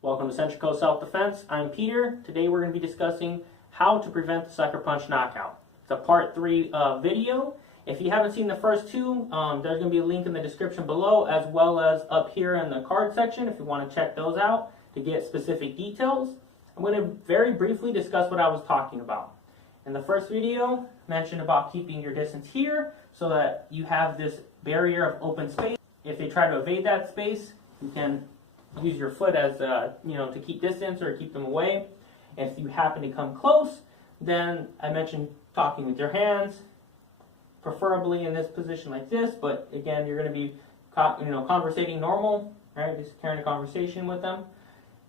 Welcome to Centrico Self-Defense. I'm Peter. Today we're going to be discussing how to prevent the sucker punch knockout. It's a part 3 video. If you haven't seen the first two, there's going to be a link in the description below as well as up here in the card section if you want to check those out to get specific details. I'm going to very briefly discuss what I was talking about. In the first video, I mentioned about keeping your distance here so that you have this barrier of open space. If they try to evade that space, you can use your foot as to keep distance or keep them away. If you happen to come close, then I mentioned talking with your hands, preferably in this position like this. But again, you're going to be conversating normal, right? Just carrying a conversation with them.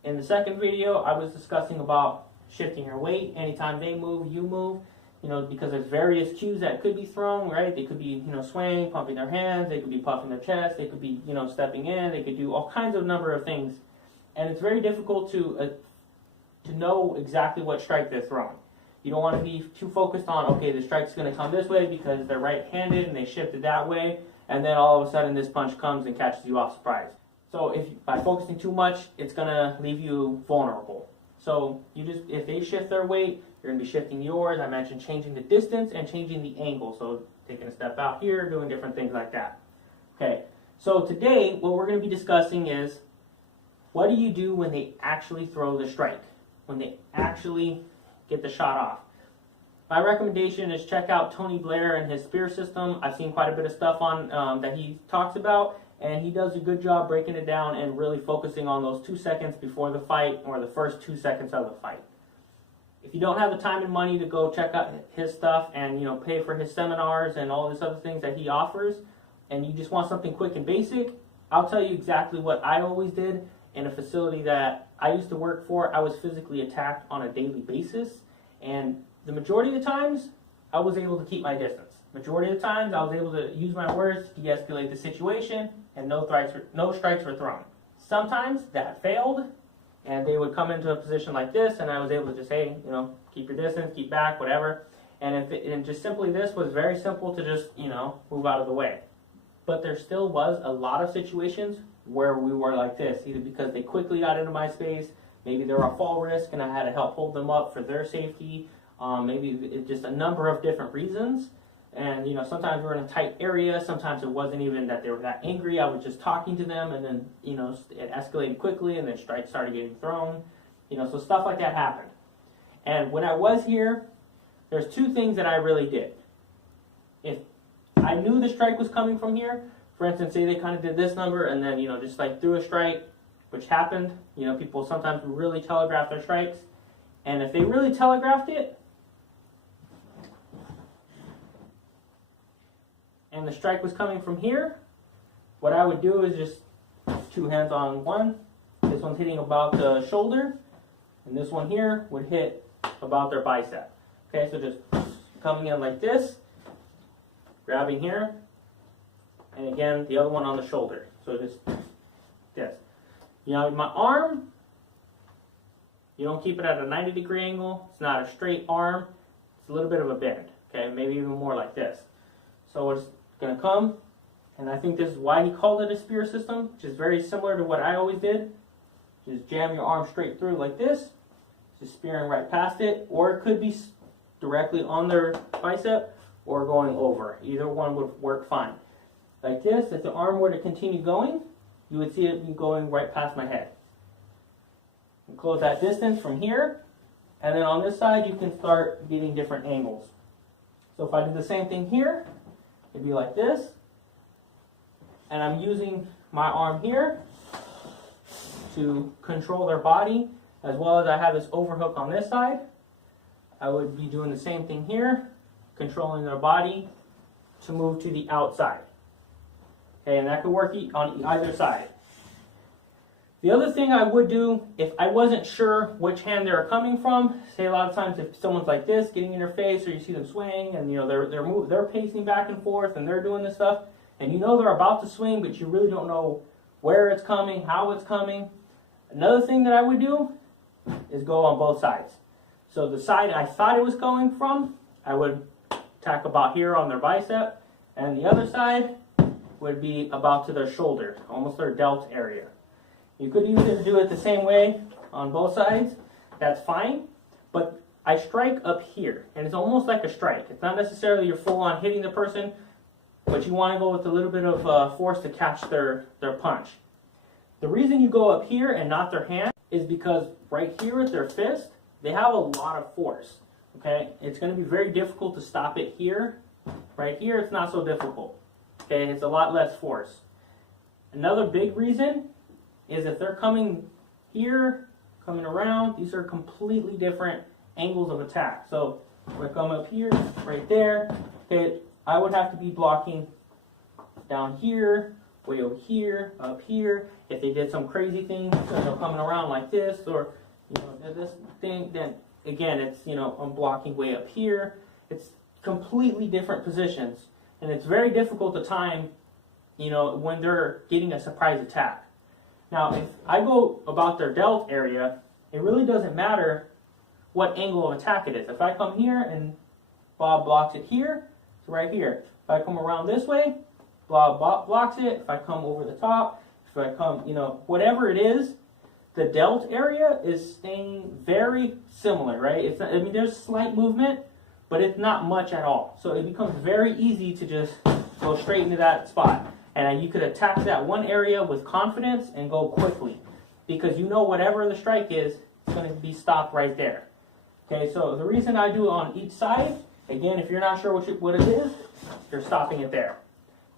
In the second video, I was discussing about shifting your weight. Anytime they move, you move. Because there's various cues that could be thrown, right? They could be, swaying, pumping their hands. They could be puffing their chest. They could be, stepping in. They could do all kinds of number of things. And it's very difficult to know exactly what strike they're throwing. You don't want to be too focused on, okay, the strike's going to come this way because they're right-handed and they shifted that way. And then all of a sudden this punch comes and catches you off surprise. So by focusing too much, it's going to leave you vulnerable. So if they shift their weight, you're going to be shifting yours. I mentioned changing the distance and changing the angle. So taking a step out here, doing different things like that. Okay, so today what we're going to be discussing is what do you do when they actually throw the strike? When they actually get the shot off? My recommendation is check out Tony Blair and his spear system. I've seen quite a bit of stuff on that he talks about. And he does a good job breaking it down and really focusing on those 2 seconds before the fight or the first 2 seconds of the fight. If you don't have the time and money to go check out his stuff and pay for his seminars and all these other things that he offers, and you just want something quick and basic, I'll tell you exactly what I always did in a facility that I used to work for. I was physically attacked on a daily basis, and the majority of the times I was able to keep my distance. Majority of the times I was able to use my words to de-escalate the situation, and no strikes were thrown. Sometimes that failed, and they would come into a position like this, and I was able to just, hey, keep your distance, keep back, whatever. And just simply this was very simple to just, move out of the way. But there still was a lot of situations where we were like this, either because they quickly got into my space, maybe they were a fall risk and I had to help hold them up for their safety, maybe just a number of different reasons. And sometimes we're in a tight area. Sometimes it wasn't even that they were that angry. I was just talking to them, and then it escalated quickly, and then strikes started getting thrown. So stuff like that happened. And when I was here, there's 2 things that I really did. If I knew the strike was coming from here, for instance, say they kind of did this number, and then just like threw a strike, which happened. People sometimes really telegraph their strikes, and if they really telegraphed it, and the strike was coming from here, what I would do is just 2 hands on one. This one's hitting about the shoulder, and this one here would hit about their bicep. Okay, so just coming in like this, grabbing here, and again, the other one on the shoulder. So just this. My arm, you don't keep it at a 90-degree angle. It's not a straight arm. It's a little bit of a bend. Okay, maybe even more like this. So it's going to come, and I think this is why he called it a spear system, which is very similar to what I always did. Just jam your arm straight through like this, just spearing right past it, or it could be directly on their bicep or going over. Either one would work fine. Like this, if the arm were to continue going, you would see it going right past my head. And close that distance from here, and then on this side you can start getting different angles. So if I did the same thing here, it'd be like this, and I'm using my arm here to control their body, as well as I have this overhook on this side. I would be doing the same thing here, controlling their body to move to the outside. Okay, and that could work on either side. The other thing I would do, if I wasn't sure which hand they were coming from, say a lot of times if someone's like this, getting in your face, or you see them swing, and they're pacing back and forth, and they're doing this stuff, and they're about to swing, but you really don't know where it's coming, how it's coming. Another thing that I would do is go on both sides. So the side I thought it was going from, I would tack about here on their bicep, and the other side would be about to their shoulder, almost their delt area. You could either do it the same way on both sides, that's fine, but I strike up here, and it's almost like a strike. It's not necessarily you're full on hitting the person, but you want to go with a little bit of force to catch their punch. The reason you go up here and not their hand is because right here with their fist, they have a lot of force, okay? It's going to be very difficult to stop it here. Right here, it's not so difficult, okay? It's a lot less force. Another big reason is if they're coming here, coming around, these are completely different angles of attack. So if I come up here, right there, okay, I would have to be blocking down here, way over here, up here. If they did some crazy thing, coming around like this, or this thing, then again, it's I'm blocking way up here. It's completely different positions, and it's very difficult to time, when they're getting a surprise attack. Now, if I go about their delt area, it really doesn't matter what angle of attack it is. If I come here and Bob blocks it here, it's right here. If I come around this way, Bob blocks it. If I come over the top, if I come, whatever it is, the delt area is staying very similar, right? It's not, there's slight movement, but it's not much at all. So it becomes very easy to just go straight into that spot. And you could attack that one area with confidence and go quickly, because whatever the strike is, it's going to be stopped right there. Okay, so the reason I do it on each side, again, if you're not sure what it is, you're stopping it there.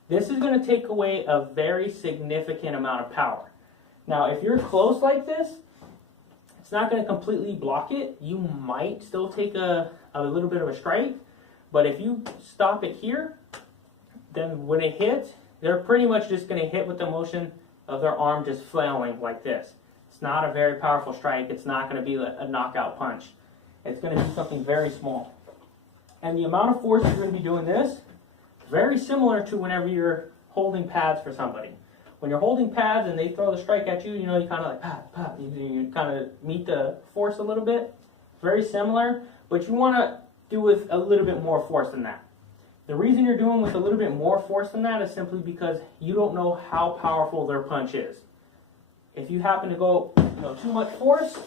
This is going to take away a very significant amount of power. Now, if you're close like this, it's not going to completely block it. You might still take a little bit of a strike, but if you stop it here, then when it hits, they're pretty much just going to hit with the motion of their arm just flailing like this. It's not a very powerful strike. It's not going to be a knockout punch. It's going to be something very small. And the amount of force you're going to be doing this, very similar to whenever you're holding pads for somebody. When you're holding pads and they throw the strike at you, you kind of like pop, pop. You kind of meet the force a little bit. Very similar, but you want to do with a little bit more force than that. The reason you're doing with a little bit more force than that is simply because you don't know how powerful their punch is. If you happen to go too much force,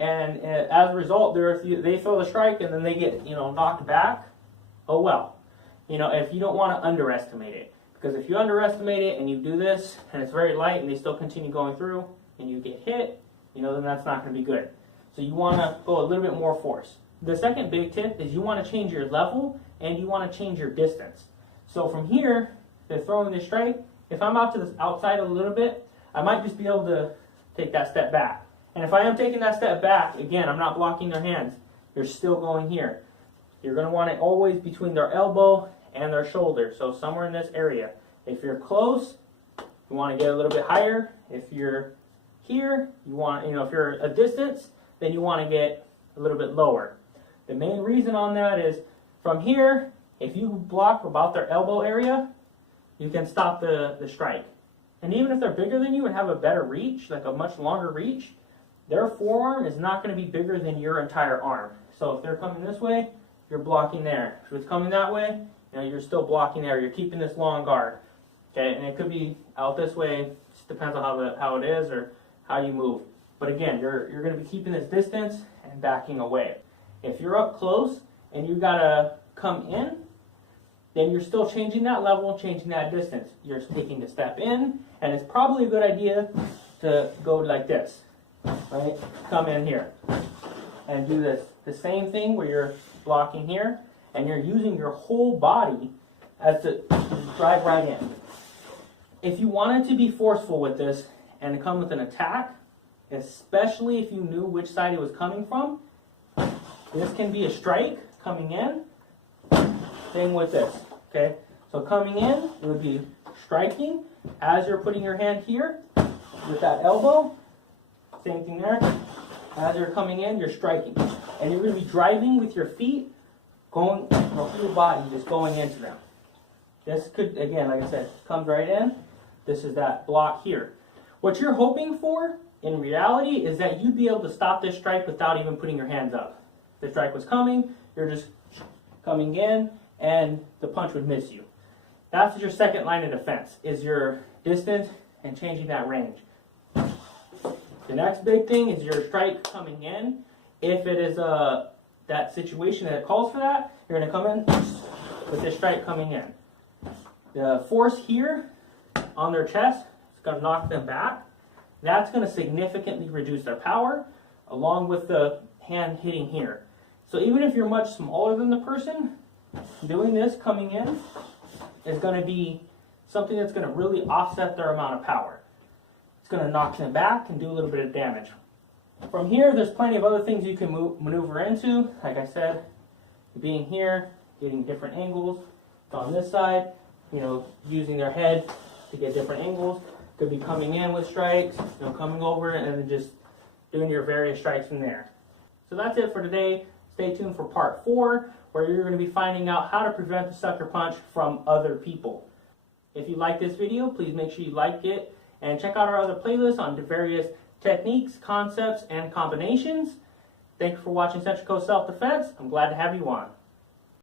and as a result, they throw the strike and then they get knocked back, oh well. If you don't want to underestimate it. Because if you underestimate it and you do this and it's very light and they still continue going through and you get hit, then that's not going to be good. So you want to go a little bit more force. The second big tip is you want to change your level and you want to change your distance. So from here, they're throwing this strike. If I'm out to the outside a little bit, I might just be able to take that step back. And if I am taking that step back, again, I'm not blocking their hands. You're still going here. You're going to want it always between their elbow and their shoulder, so somewhere in this area. If you're close, you want to get a little bit higher. If you're here, you want, if you're a distance, then you want to get a little bit lower. The main reason on that is from here, if you block about their elbow area, you can stop the strike. And even if they're bigger than you and have a better reach, like a much longer reach, their forearm is not going to be bigger than your entire arm. So if they're coming this way, you're blocking there. If it's coming that way, you're still blocking there. You're keeping this long guard. Okay, and it could be out this way. It just depends on how it is or how you move. But again, you're going to be keeping this distance and backing away. If you're up close and you got to come in, then you're still changing that level, changing that distance. You're taking a step in, and it's probably a good idea to go like this, right? Come in here and do this. The same thing where you're blocking here, and you're using your whole body as to drive right in. If you wanted to be forceful with this and come with an attack, especially if you knew which side it was coming from, this can be a strike coming in. Same with this, okay? So coming in, it would be striking as you're putting your hand here with that elbow. Same thing there. As you're coming in, you're striking. And you're going to be driving with your feet, going through your body, just going into them. This could, again, like I said, comes right in. This is that block here. What you're hoping for, in reality, is that you'd be able to stop this strike without even putting your hands up. If the strike was coming, you're just coming in, and the punch would miss you. That's your second line of defense, is your distance and changing that range. The next big thing is your strike coming in. If it is that situation that calls for that, you're going to come in with this strike coming in. The force here on their chest is going to knock them back. That's going to significantly reduce their power, along with the hand hitting here. So even if you're much smaller than the person, doing this coming in is going to be something that's going to really offset their amount of power. It's going to knock them back and do a little bit of damage. From here, there's plenty of other things you can maneuver into. Like I said, being here, getting different angles. On this side, using their head to get different angles. Could be coming in with strikes, coming over and then just doing your various strikes from there. So that's it for today. Stay tuned for part 4, where you're going to be finding out how to prevent the sucker punch from other people. If you like this video, please make sure you like it and check out our other playlists on the various techniques, concepts, and combinations. Thank you for watching Central Coast Self-Defense. I'm glad to have you on.